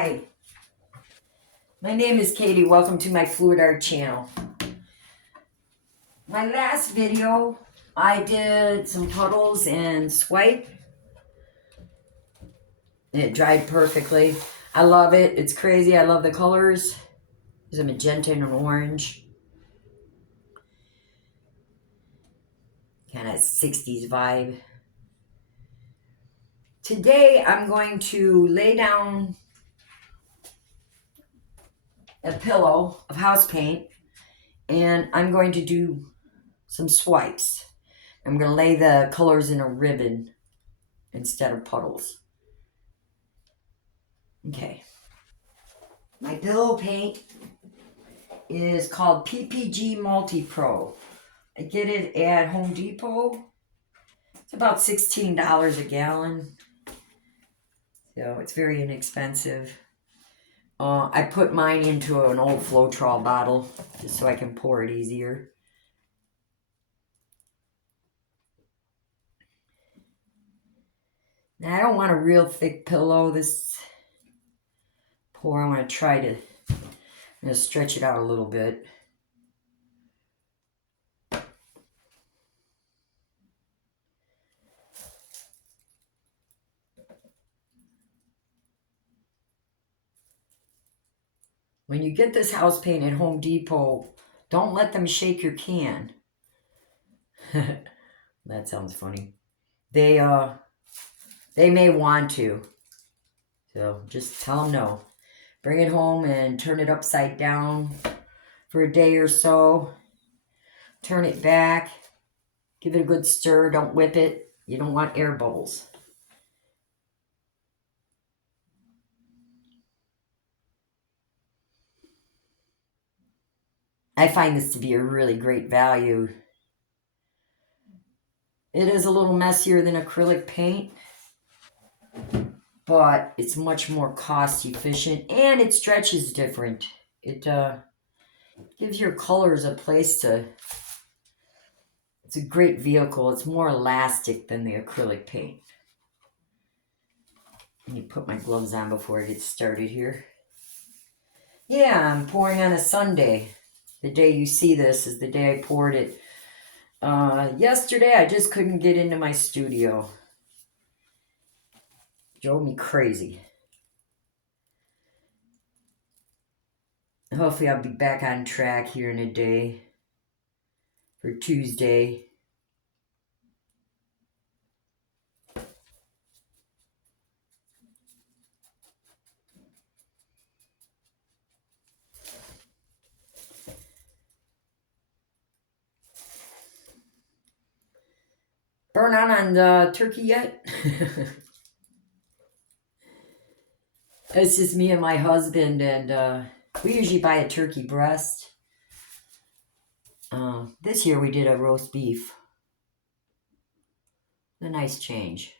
Hi, my name is Katie. Welcome to my fluidart channel. My last video, I did some puddles and swipe. It dried perfectly. I love it. It's crazy. I love the colors. There's a magenta and an orange. Kind of 60s vibe. Today, I'm going to lay down a pillow of house paint and I'm going to do some swipes. I'm going to lay the colors in a ribbon instead of puddles. Okay. My pillow paint is called PPG Multi-Pro. I get it at Home Depot. It's about $16 a gallon. So it's very inexpensive. I put mine into an old Floetrol bottle just so I can pour it easier. Now I don't want a real thick pillow. This pour, I want to try to stretch it out a little bit. When you get this house paint at Home Depot, don't let them shake your can. That sounds funny. They may want to. So just tell them no. Bring it home and turn it upside down for a day or so. Turn it back. Give it a good stir. Don't whip it. You don't want air bubbles. I find this to be a really great value. It is a little messier than acrylic paint, but it's much more cost efficient and it stretches different. It gives your colors a place to... It's a great vehicle. It's more elastic than the acrylic paint. Let me put my gloves on before I get started here. Yeah, I'm pouring on a Sunday. The day you see this is the day I poured it. Yesterday, I just couldn't get into my studio. Drove me crazy. Hopefully, I'll be back on track here in a day for Tuesday. Burn on the turkey yet? It's just me and my husband, and we usually buy a turkey breast. This year we did a roast beef. A nice change.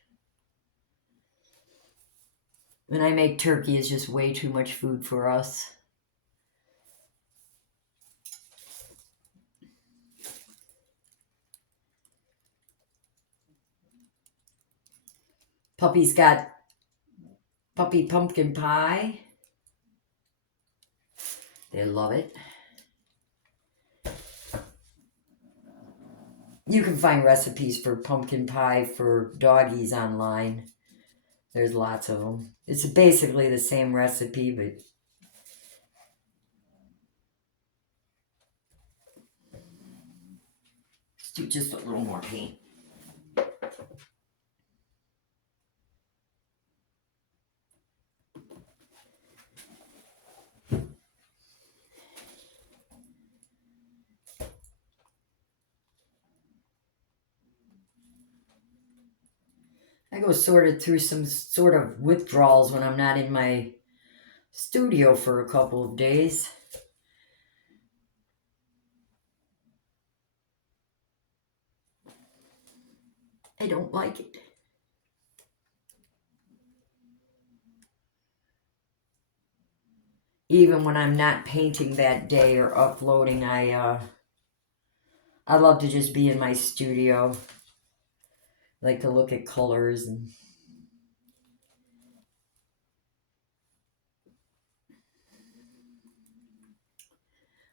When I make turkey, it's just way too much food for us. Puppy's got puppy pumpkin pie. They love it. You can find recipes for pumpkin pie for doggies online. There's lots of them. It's basically the same recipe, but let's do just a little more paint. I go sort of through some sort of withdrawals when I'm not in my studio for a couple of days. I don't like it. Even when I'm not painting that day or uploading, I love to just be in my studio. I like to look at colors and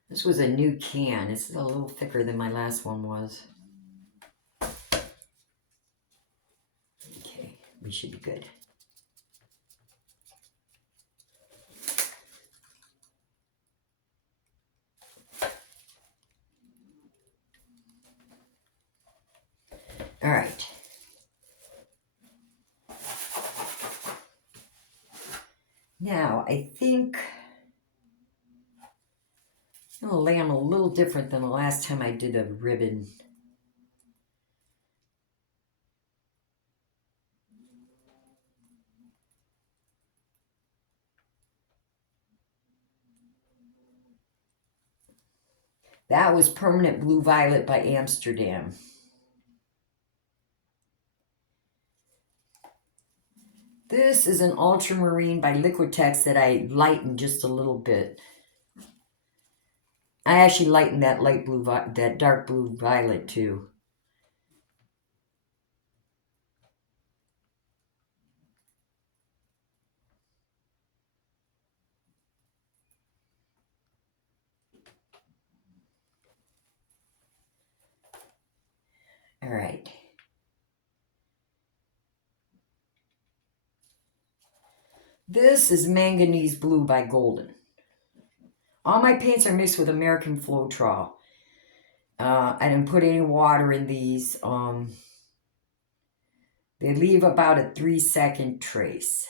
This was a new can. This is a little thicker than my last one was. Okay, we should be good. All right. Now, I think I'm going to lay them a little different than the last time I did a ribbon. That was Permanent Blue Violet by Amsterdam. This is an Ultramarine by Liquitex that I lightened just a little bit. I actually lightened that light blue, that dark blue violet too. All right. This is Manganese Blue by Golden. All my paints are mixed with American Floetrol. I didn't put any water in these. They leave about a 3-second trace.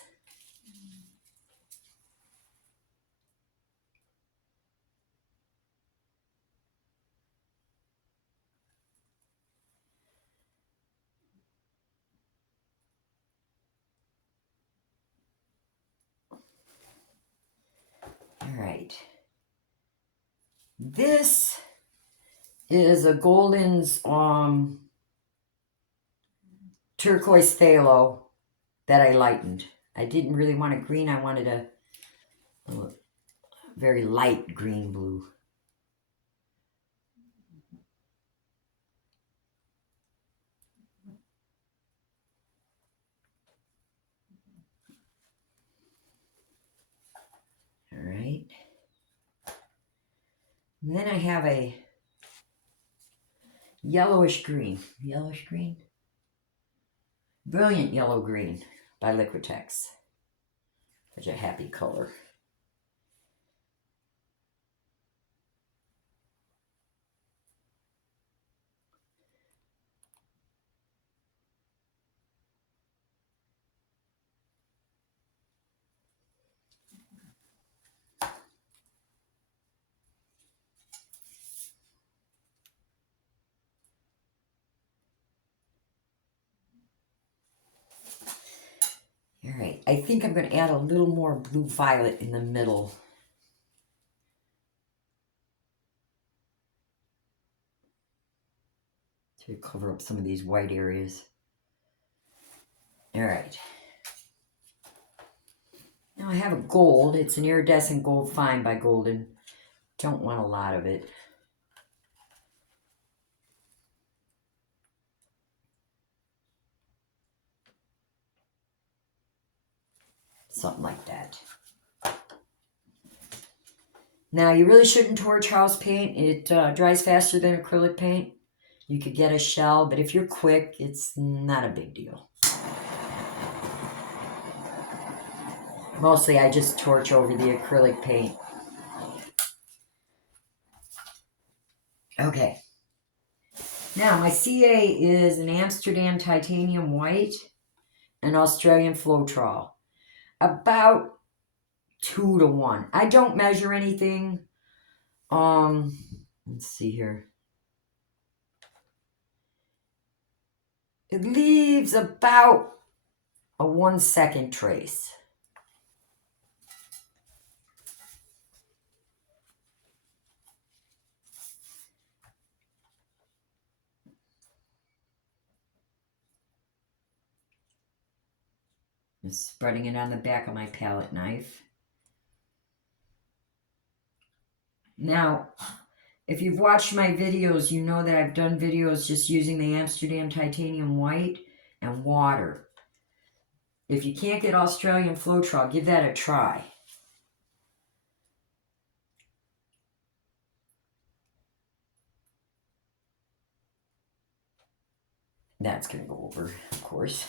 All right. This is a Golden's Turquoise Pthalo that I lightened. I didn't really want a green. I wanted a very light green blue. All right. And then I have a yellowish green. Yellowish green? Brilliant Yellow Green by Liquitex. Such a happy color. All right, I think I'm going to add a little more blue violet in the middle. To cover up some of these white areas. All right. Now I have a gold. It's an iridescent gold fine by Golden. Don't want a lot of it. Something like that. Now, you really shouldn't torch house paint. It dries faster than acrylic paint. You could get a shell, but if you're quick, it's not a big deal. Mostly, I just torch over the acrylic paint. Okay. Now, my CA is an Amsterdam Titanium White and Australian Floetrol. About 2 to 1. I don't measure anything. Let's see here. It leaves about a 1-second trace. I'm spreading it on the back of my palette knife. Now, if you've watched my videos, you know that I've done videos just using the Amsterdam Titanium White and water. If you can't get Australian Floetrol, give that a try. That's going to go over, of course.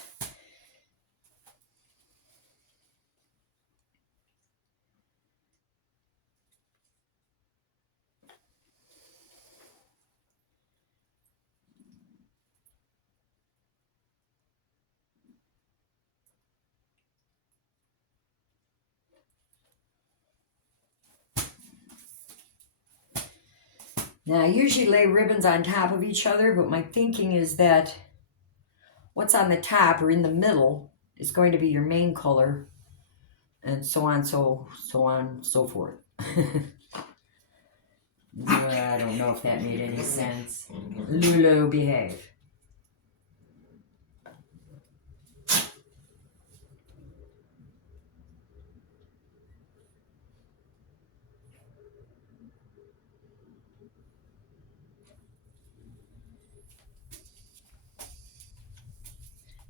Now, I usually lay ribbons on top of each other, but my thinking is that what's on the top or in the middle is going to be your main color, and so on, so forth. I don't know if that made any sense. Lulu, behave.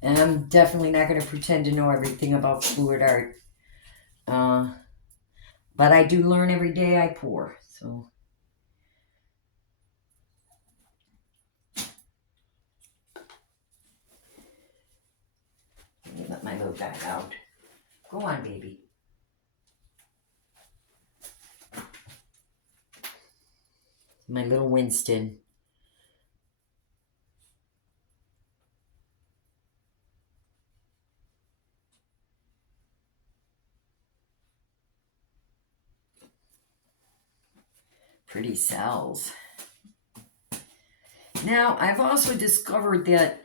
And I'm definitely not going to pretend to know everything about fluid art. But I do learn every day I pour. So let me let my little guy out. Go on, baby. My little Winston. Pretty cells. Now, I've also discovered that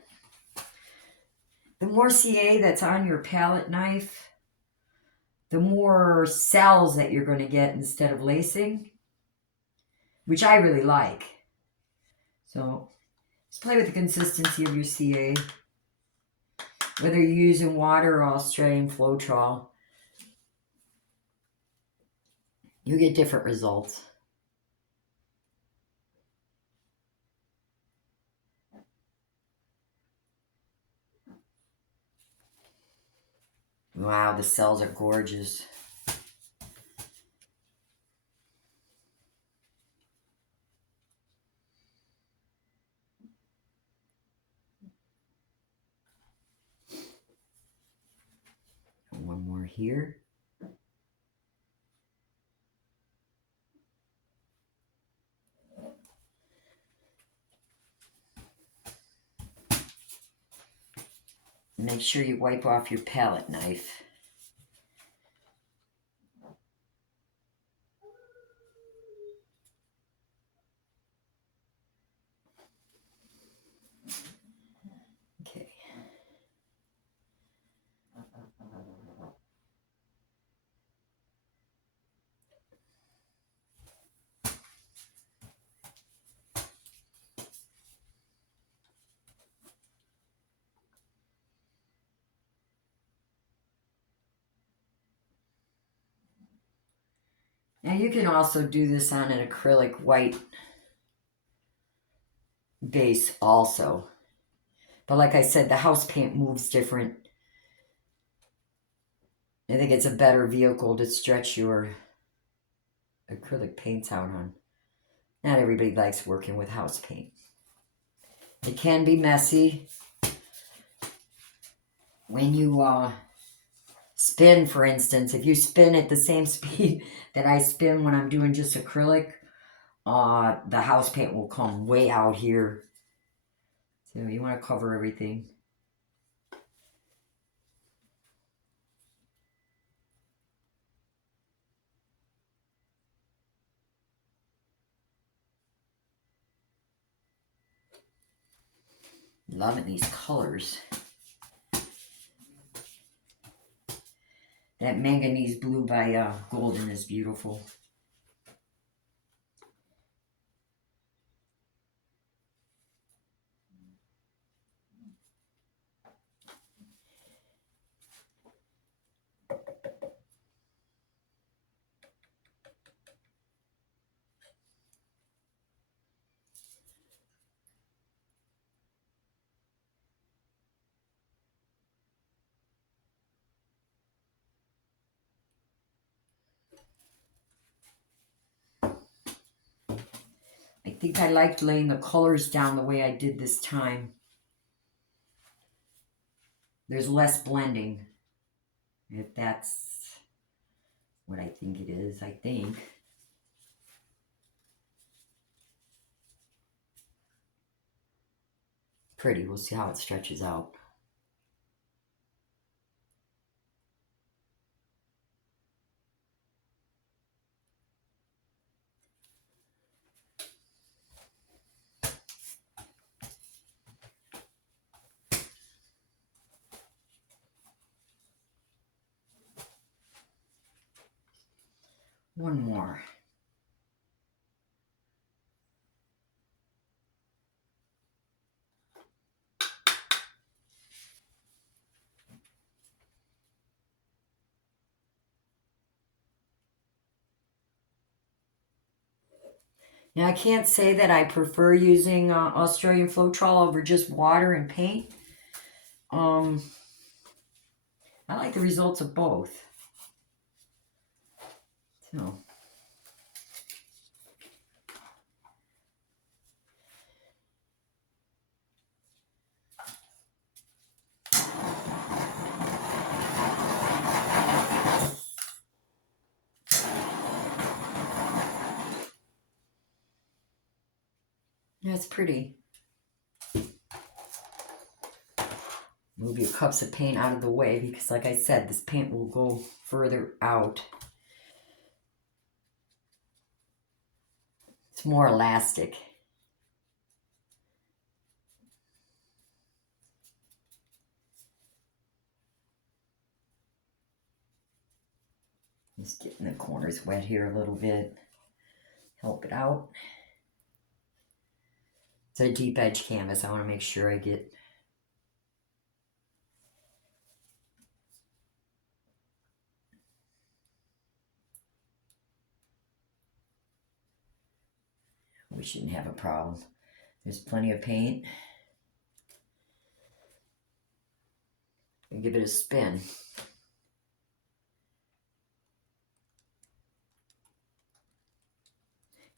the more CA that's on your palette knife, the more cells that you're going to get instead of lacing, which I really like. So just play with the consistency of your CA. Whether you're using water or Australian Floetrol, you get different results. Wow, the cells are gorgeous. One more here. Make sure you wipe off your palette knife. Okay. Now you can also do this on an acrylic white base also. But like I said, the house paint moves different. I think it's a better vehicle to stretch your acrylic paints out on. Not everybody likes working with house paint. It can be messy. When you spin, for instance, if you spin at the same speed that I spin when I'm doing just acrylic, the house paint will come way out here. So you want to cover everything. Loving these colors. That manganese blue by Golden is beautiful. I think I liked laying the colors down the way I did this time. there's less blending. If that's what I think it is, I think. Pretty, we'll see how it stretches out. One more. Now, I can't say that I prefer using Australian Floetrol over just water and paint. I like the results of both. So, that's pretty. Move your cups of paint out of the way because, like I said, this paint will go further out. It's more elastic. Just getting the corners wet here a little bit. Help it out. It's a deep edge canvas. I want to make sure I get... We shouldn't have a problem. There's plenty of paint. And give it a spin.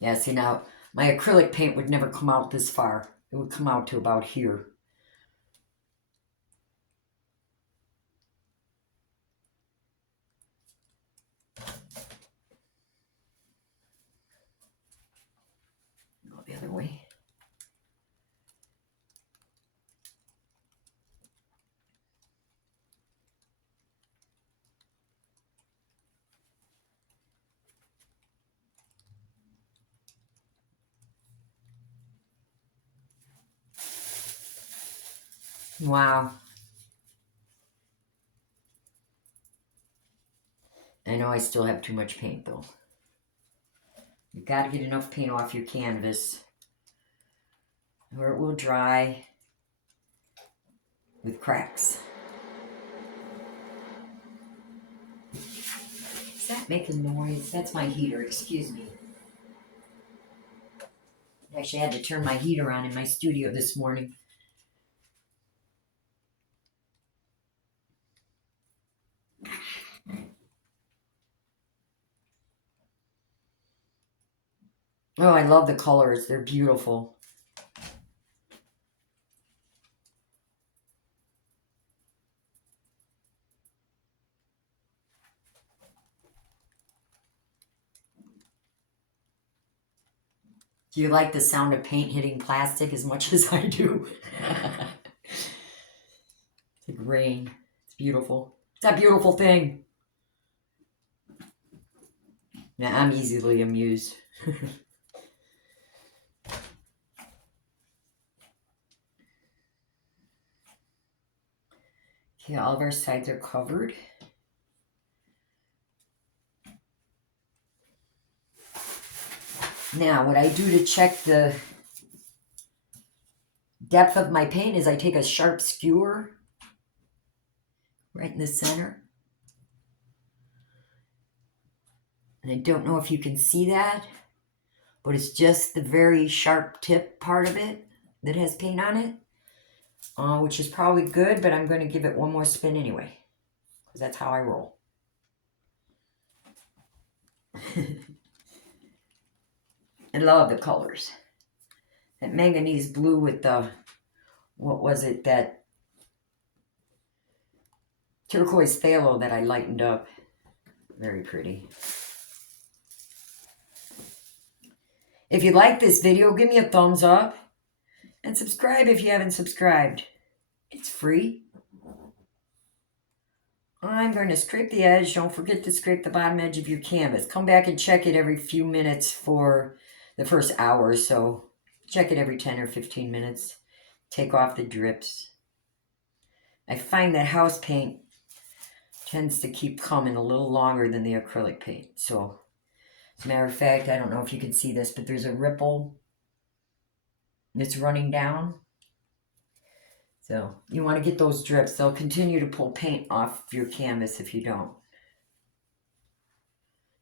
Yeah, see now, my acrylic paint would never come out this far. It would come out to about here. Go the other way. Wow. I know I still have too much paint though. You've got to get enough paint off your canvas or it will dry with cracks. Is that making noise? That's my heater, excuse me. Actually, I had to turn my heater on in my studio this morning. Oh, I love the colors. They're beautiful. Do you like the sound of paint hitting plastic as much as I do? It's like rain. It's beautiful. It's that beautiful thing. Yeah, I'm easily amused. Okay, all of our sides are covered. Now, what I do to check the depth of my paint is I take a sharp skewer right in the center. And I don't know if you can see that, but it's just the very sharp tip part of it that has paint on it, which is probably good, but I'm going to give it one more spin anyway, because that's how I roll. I love the colors. That manganese blue with the, what was it, that turquoise phthalo that I lightened up. Very pretty. If you like this video, give me a thumbs up and subscribe if you haven't subscribed. It's free. I'm going to scrape the edge. Don't forget to scrape the bottom edge of your canvas. Come back and check it every few minutes for the first hour or so. Check it every 10 or 15 minutes. Take off the drips. I find that house paint tends to keep coming a little longer than the acrylic paint. So, as a matter of fact, I don't know if you can see this, but there's a ripple that's running down. So, you want to get those drips. They'll continue to pull paint off your canvas if you don't.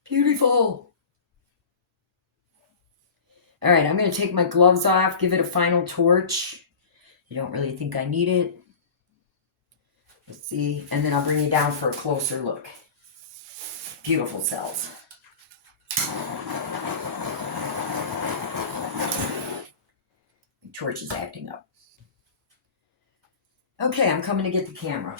Beautiful! Alright, I'm going to take my gloves off, give it a final torch. You don't really think I need it. Let's see. And then I'll bring you down for a closer look. Beautiful cells. The torch is acting up. Okay, I'm coming to get the camera.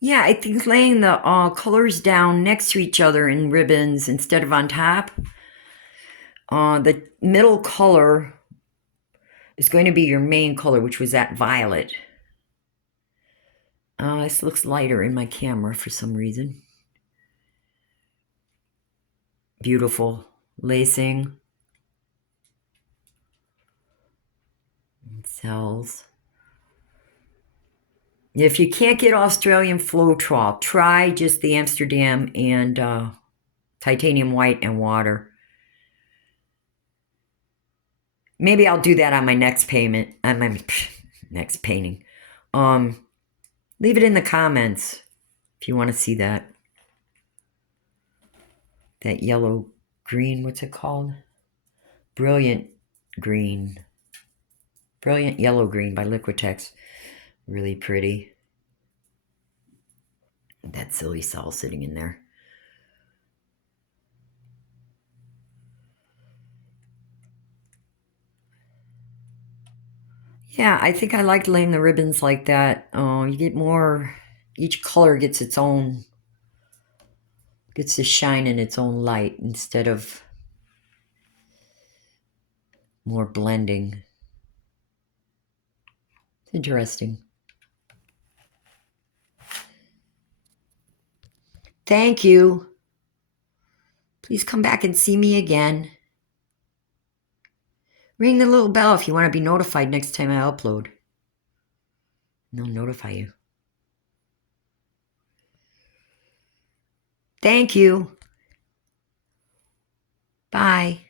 Yeah, I think laying the colors down next to each other in ribbons instead of on top. The middle color is going to be your main color, which was that violet. This looks lighter in my camera for some reason. Beautiful lacing. Cells. If you can't get Australian Floetrol, try just the Amsterdam and titanium white and water. Maybe I'll do that on my next payment. On my next painting. Leave it in the comments if you want to see that. That yellow green, what's it called? Brilliant green. Brilliant yellow green by Liquitex. Really pretty. That silly cell sitting in there. Yeah, I think I like laying the ribbons like that. You get more, each color gets its own, gets to shine in its own light instead of more blending. It's interesting. Thank you. Please come back and see me again. Ring the little bell if you want to be notified next time I upload. And they'll notify you. Thank you. Bye.